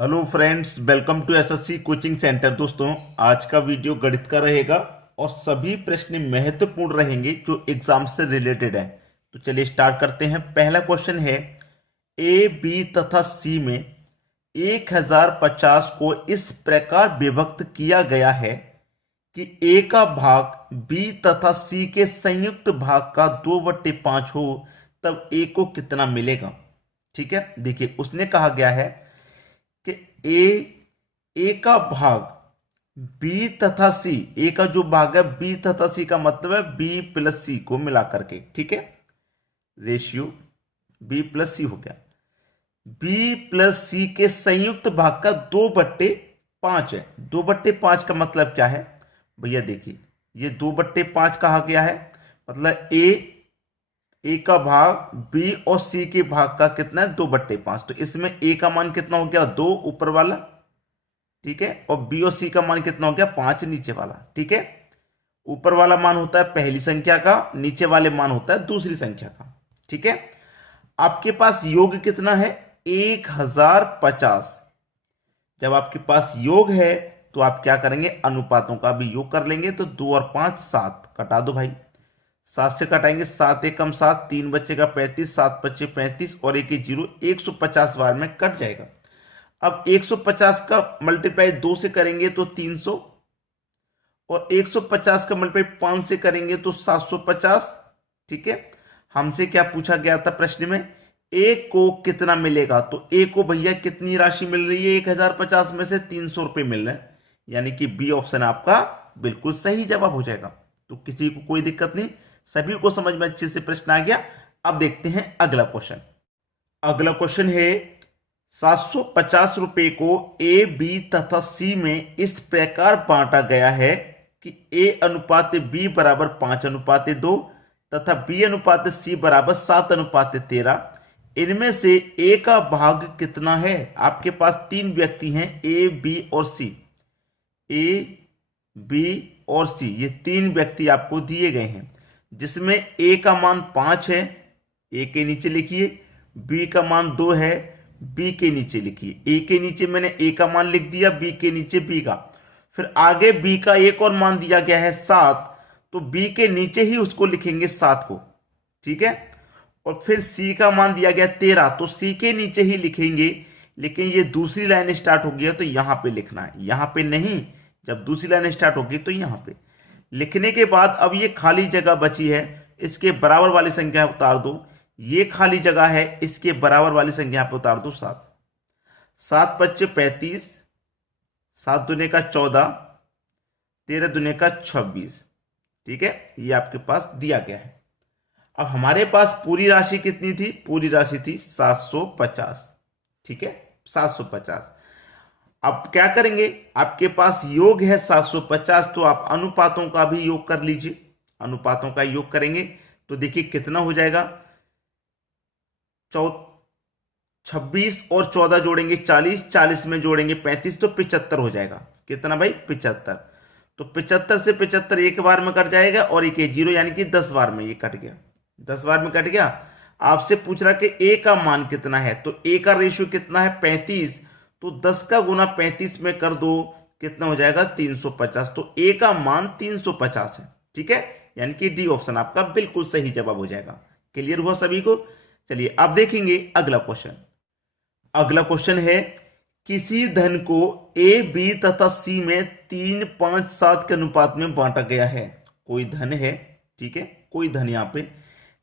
Hello friends, welcome to SSC coaching centre. दोस्तों, आज का वीडियो गणित का रहेगा और सभी प्रश्न महत्वपूर्ण रहेंगे जो एग्जाम से रिलेटेड है। तो चलिए स्टार्ट करते हैं। पहला क्वेश्चन है, ए बी तथा सी में 1050 को इस प्रकार विभक्त किया गया है कि ए का भाग बी तथा सी के संयुक्त भाग का 2/5 हो, तब ए को कितना मिलेगा। ठीक है, देखिए उसने कहा गया है कि ए का भाग बी तथा सी, ए का जो भाग है बी तथा सी का मतलब है बी प्लस सी को मिला करके। ठीक है, रेशियो बी प्लस सी हो गया। बी प्लस सी के संयुक्त भाग का 2/5 है। 2/5 का मतलब क्या है भैया, देखिए ये 2/5 कहा गया है, मतलब ए का भाग बी और सी के भाग का कितना है 2/5। तो इसमें ए का मान कितना हो गया 2 ऊपर वाला, ठीक है, और बी और सी का मान कितना हो गया 5 नीचे वाला। ठीक है, ऊपर वाला मान होता है पहली संख्या का, नीचे वाले मान होता है दूसरी संख्या का। ठीक है, आपके पास योग कितना है 1050। जब आपके पास योग है तो आप क्या करेंगे, अनुपातों का भी योग कर लेंगे। तो 2 और 5 7, कटा दो भाई। 7 से कटाएंगे, 7 एकम 7, 3 बचेगा 35, 7 बचे 35 और 1 0, 150 बार में कट जाएगा। अब 150 का मल्टीप्लाई 2 से करेंगे तो 300, और 150 का मल्टीप्लाई 5 से करेंगे तो 750। ठीक है, हमसे क्या पूछा गया था प्रश्न में, ए को कितना मिलेगा। तो ए को भैया कितनी राशि मिल रही है, 1050 में से 300 रुपए मिल रहे हैं, यानी कि बी ऑप्शन आपका बिल्कुल सही जवाब हो जाएगा। तो किसी को कोई दिक्कत नहीं, सभी को समझ में अच्छे से प्रश्न आ गया। अब देखते हैं अगला क्वेश्चन। अगला क्वेश्चन है, 750 रुपए को ए बी तथा सी में इस प्रकार बांटा गया है कि ए अनुपात बी बराबर 5:2 तथा बी अनुपात सी बराबर 7:13। इनमें से ए का भाग कितना है। आपके पास 3 व्यक्ति हैं, ए बी और सी। ए बी और सी, ये 3 व्यक्ति आपको दिए गए हैं, जिसमें ए का मान 5 है, ए के नीचे लिखिए। बी का मान 2 है, बी के नीचे लिखिए। ए के नीचे मैंने ए का मान लिख दिया, बी के नीचे बी का। फिर आगे बी का एक और मान दिया गया है 7, तो बी के नीचे ही उसको लिखेंगे 7 को। ठीक है, और फिर सी का मान दिया गया 13, तो सी के नीचे ही लिखेंगे। लेकिन ये दूसरी लाइन स्टार्ट होगी है तो यहां पे लिखना है, यहां पे नहीं। जब दूसरी लाइन स्टार्ट होगी तो यहां पे लिखने के बाद अब ये खाली जगह बची है, इसके बराबर वाली संख्या उतार दो। ये खाली जगह है, इसके बराबर वाली संख्या पे उतार दो 7। 7 पच्चे 35, 7 दूने का 14, 13 दूने का 26। ठीक है, ये आपके पास दिया गया है। अब हमारे पास पूरी राशि कितनी थी, पूरी राशि थी 750। ठीक है, 750। अब क्या करेंगे, आपके पास योग है 750, तो आप अनुपातों का भी योग कर लीजिए। अनुपातों का योग करेंगे तो देखिए कितना हो जाएगा, 26 और 14 जोड़ेंगे 40, 40 में जोड़ेंगे 35 तो 75 हो जाएगा। कितना भाई, 75। तो 75 से 75 एक बार में कट जाएगा और एक 0, यानी कि 10 बार में ये कट गया। 10 बार में कट गया। आपसे पूछ रहा कि ए का मान कितना है, तो ए का रेशियो कितना है 35, तो 10 का गुना 35 में कर दो, कितना हो जाएगा 350। तो ए का मान 350 है। ठीक है, यानी कि डी ऑप्शन आपका बिल्कुल सही जवाब हो जाएगा। क्लियर हुआ सभी को। चलिए अब देखेंगे अगला क्वेश्चन। अगला क्वेश्चन है, किसी धन को ए बी तथा सी में 3 5 7 के अनुपात में बांटा गया है। कोई धन है, ठीक है, कोई धन यहां पे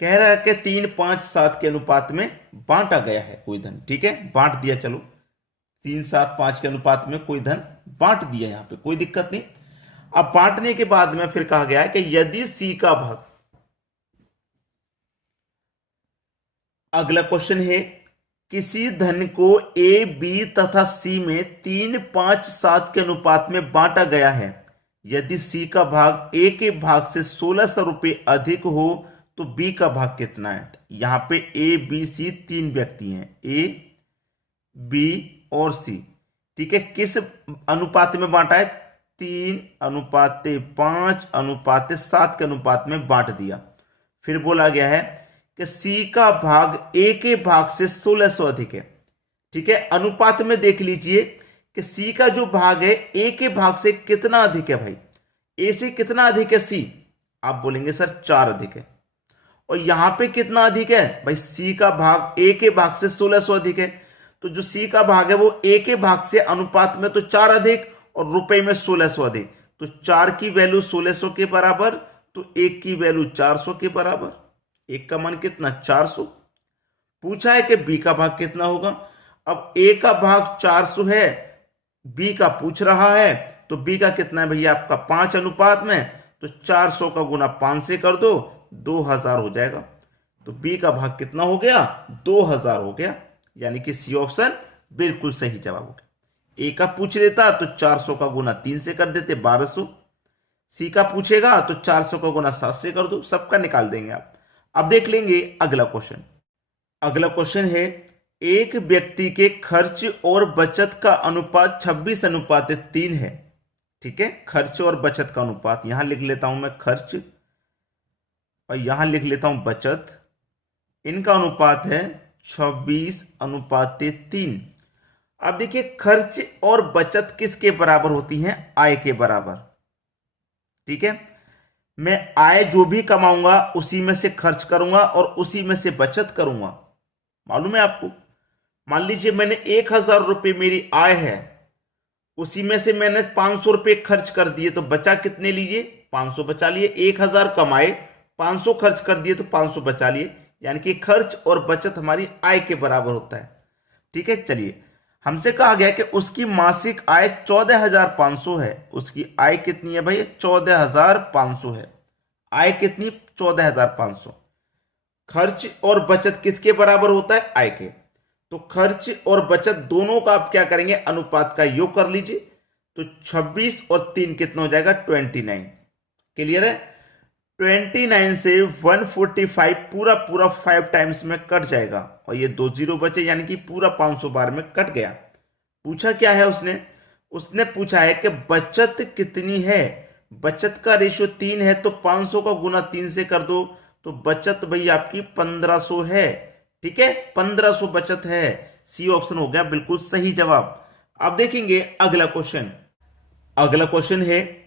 कह रहा है कि 3 5 7 के अनुपात में बांटा गया है कोई धन। ठीक है, बांट दिया, चलो 3 7 5 के अनुपात में कोई धन बांट दिया, यहां पे कोई दिक्कत नहीं। अब बांटने के बाद में फिर कहा गया है कि यदि सी का भाग, अगला क्वेश्चन है, किसी धन को ए बी तथा सी में 3 5 7 के अनुपात में बांटा गया है। यदि सी का भाग ए के भाग से 1600 रुपये अधिक हो तो बी का भाग कितना है। यहां पे ए बी सी 3 व्यक्ति हैं, ए बी और सी। ठीक है, किस अनुपात में बांटा है, 3:5:7 के अनुपात में बांट दिया। फिर बोला गया है कि सी का भाग ए के भाग से 1600 अधिक है। ठीक है, अनुपात में देख लीजिए कि सी का जो भाग है ए के भाग से कितना अधिक है भाई, ए से कितना अधिक है सी, आप बोलेंगे सर 4 अधिक है। और यहां पे कितना अधिक है भाई, सी का भाग ए के भाग से 1600 अधिक है। तो जो सी का भाग है वो ए के भाग से अनुपात में तो 4 अधिक और रुपए में 1600 अधिक, तो 4 की वैल्यू 1600 के बराबर, तो 1 की वैल्यू 400 के बराबर। 1 का मान कितना 400। पूछा है कि बी का भाग कितना होगा। अब ए का भाग 400 है, बी का पूछ रहा है, तो बी का कितना है भैया आपका 5 अनुपात में, तो 400 का गुना 5 से कर दो, 2000 हो जाएगा। तो बी का भाग कितना हो गया 2000 हो गया, यानी कि सी ऑप्शन बिल्कुल सही जवाब हो गया। ए का पूछ लेता तो 400 का गुना 3 से कर देते 1200, सी का पूछेगा तो 400 का गुना 7 से कर दो, सबका निकाल देंगे आप। अब देख लेंगे अगला क्वेश्चन। अगला क्वेश्चन है, एक व्यक्ति के खर्च और बचत का अनुपात 26:3 है। ठीक है, खर्च और बचत का अनुपात, यहां लिख लेता हूं मैं खर्च और यहां लिख लेता हूं बचत, इनका अनुपात है 26:3। अब देखिए खर्च और बचत किसके बराबर होती हैं, आय के बराबर। ठीक है, मैं आय जो भी कमाऊंगा उसी में से खर्च करूंगा और उसी में से बचत करूंगा। मालूम है आपको, मान लीजिए मैंने 1000 रुपये मेरी आय है, उसी में से मैंने 500 रुपये खर्च कर दिए, तो बचा कितने लीजिए 500 बचा लिए। 1000 कमाए, 500 खर्च कर दिए तो 500 बचा लिए, यानी कि खर्च और बचत हमारी आय के बराबर होता है। ठीक है, चलिए हमसे कहा गया कि उसकी मासिक आय 14500 है। उसकी आय कितनी है भाई 14500 है, आय कितनी 14500। खर्च और बचत किसके बराबर होता है, आय के। तो खर्च और बचत दोनों का आप क्या करेंगे, अनुपात का योग कर लीजिए, तो 26 और 3 कितना हो जाएगा 29। क्लियर है, 29 से 145 पूरा पूरा 5 टाइम्स में कट जाएगा और ये 2 जीरो बचे, यानी कि पूरा 500 बार में कट गया। पूछा क्या है उसने पूछा है कि बचत कितनी है। बचत का रेशियो 3 है, तो 500 का गुना 3 से कर दो, तो बचत भाई आपकी 1500 है। ठीक है, 1500 बचत है, सी ऑप्शन हो गया बिल्कुल सही जवाब। अब देखेंगे अगला क्वेश्चन। अगला क्वेश्चन है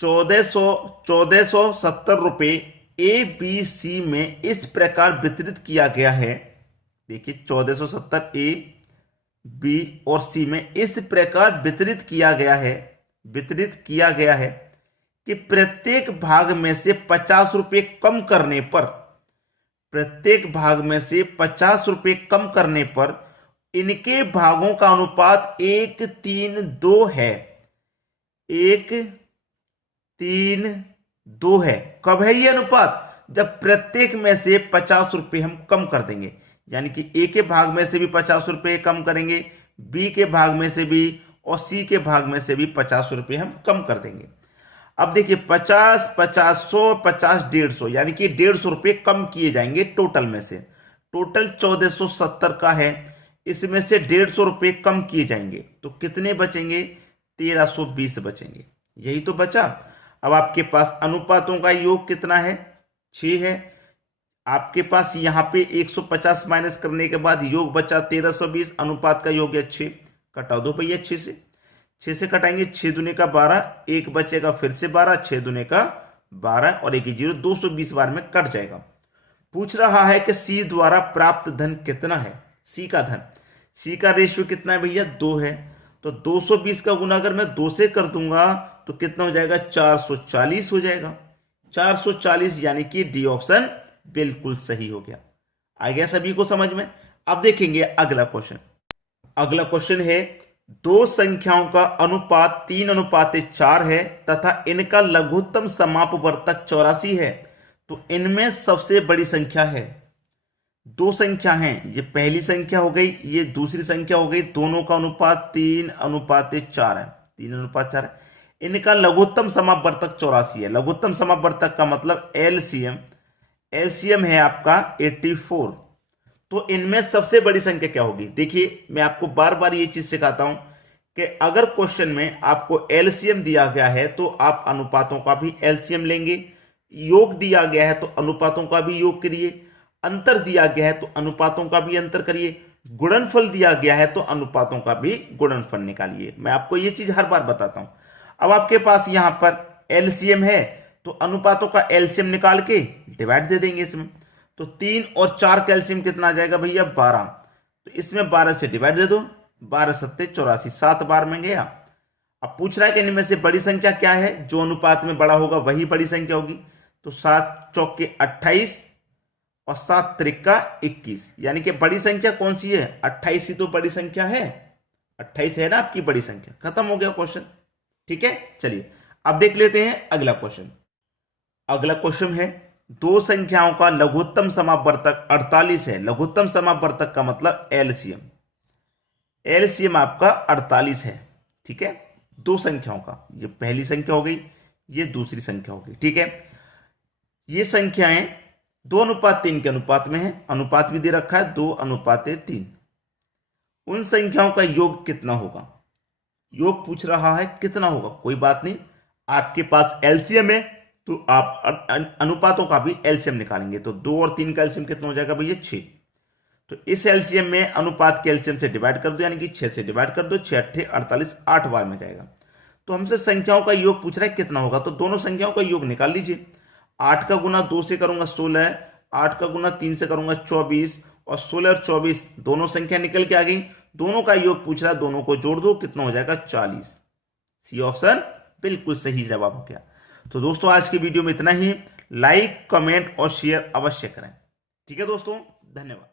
1470 रुपए ए बी सी में इस प्रकार वितरित किया गया है। देखिए 1470 ए बी और सी में इस प्रकार वितरित किया गया है कि प्रत्येक भाग में से 50 रुपए कम करने पर, प्रत्येक भाग में से 50 रुपए कम करने पर इनके भागों का अनुपात 1:3:2 है। 1:3:2 है। कब है ये अनुपात, जब प्रत्येक में से 50 रुपए हम कम कर देंगे, यानी कि ए के भाग में से भी 50 रुपए कम करेंगे, बी के भाग में से भी और सी के भाग में से भी 50 रुपए हम कम कर देंगे। अब देखिए 50, 50, 100, 50, 150, यानी कि 150 रुपए कम किए जाएंगे टोटल में से। टोटल 1470 का है, इसमें से 150 रुपए कम किए जाएंगे, तो कितने बचेंगे 1320 बचेंगे। यही तो बचा। अब आपके पास अनुपातों का योग कितना है 6 है। आपके पास यहां पे 150 माइनस करने के बाद योग बचा 1320, अनुपात का योग है 6। कटा दो भैया 6 से कटाएंगे, 6 दूने का 12, एक बचेगा फिर से 12, 6 दूने का 12 और 1 0, 220 बार में कट जाएगा। पूछ रहा है कि सी द्वारा प्राप्त धन कितना है। सी का धन, सी का रेशियो कितना है भैया 2 है, तो 220 का गुना अगर मैं 2 से कर दूंगा तो कितना हो जाएगा 440 हो जाएगा। 440, यानी कि डी ऑप्शन बिल्कुल सही हो गया। आ गया सभी को समझ में। अब देखेंगे अगला क्वेश्चन। अगला क्वेश्चन है, दो संख्याओं का अनुपात 3:4 है तथा इनका लघुत्तम समापवर्तक 84 है, तो इनमें सबसे बड़ी संख्या है। दो संख्या हैं, ये पहली संख्या हो गई, ये दूसरी संख्या हो गई, दोनों का अनुपात 3:4 है। 3:4 है। इनका लघुत्तम समापवर्तक 84 है। लघुत्तम समापवर्तक का मतलब एलसीएम, एलसीएम है आपका 84। तो इनमें सबसे बड़ी संख्या क्या होगी। देखिए मैं आपको बार बार ये चीज सिखाता हूं कि अगर क्वेश्चन में आपको एलसीएम दिया गया है तो आप अनुपातों का भी एलसीएम लेंगे, योग दिया गया है तो अनुपातों का भी योग करिए, अंतर दिया गया है तो अनुपातों का भी अंतर करिए, गुणनफल दिया गया है तो अनुपातों का भी गुणनफल निकालिए। मैं आपको ये चीज हर बार बताता हूं। अब आपके पास यहां पर एलसीएम है तो अनुपातों का एलसीएम निकाल के डिवाइड दे देंगे इसमें। तो 3 और 4 का एलसीएम कितना आ जाएगा भैया 12। तो इसमें 12 से डिवाइड दे दो, 12 सत्ते 84, 7 बार में गया। अब पूछ रहा है कि इनमें से बड़ी संख्या क्या है, जो अनुपात में बड़ा होगा वही बड़ी संख्या होगी। तो 7 चौके 28 और 7 त्रिका 21, यानी कि बड़ी संख्या कौन सी है, 28 ही तो बड़ी संख्या है, 28 है ना आपकी बड़ी संख्या। खत्म हो गया क्वेश्चन। ठीक है, चलिए अब देख लेते हैं अगला क्वेश्चन। अगला क्वेश्चन है दो संख्याओं का लघुत्तम समापवर्तक 48 है। लघुत्तम समापवर्तक का मतलब एलसीएम। एलसीएम आपका 48 है। ठीक है, दो संख्याओं का, ये पहली संख्या हो गई, ये दूसरी संख्या हो गई। ठीक है, ये संख्याएं 2:3 के अनुपात में है। अनुपात भी दे रखा है 2:3। उन संख्याओं का योग कितना होगा। योग पूछ रहा है कितना होगा, कोई बात नहीं, आपके पास एलसीएम है तो आप अनुपातों का भी एलसीएम निकालेंगे। तो 2 और 3 का एलसीएम कितना हो जाएगा भैया 6। तो इस एलसीएम में अनुपात के एलसीएम से डिवाइड कर दो, यानी कि 6 से डिवाइड कर दो, 6 8 48, 8 बार में जाएगा। तो हमसे संख्याओं का योग पूछ रहा है कितना होगा, तो दोनों संख्याओं का योग निकाल लीजिए। 8 का गुना 2 से करूंगा 16, 8 का गुना 3 से करूंगा 24, और 16 और 24 दोनों संख्या निकल के आ गई। दोनों का योग पूछ रहा है, दोनों को जोड़ दो, कितना हो जाएगा 40। सी ऑप्शन बिल्कुल सही जवाब हो गया। तो दोस्तों आज की वीडियो में इतना ही। लाइक, कमेंट और शेयर अवश्य करें। ठीक है दोस्तों, धन्यवाद।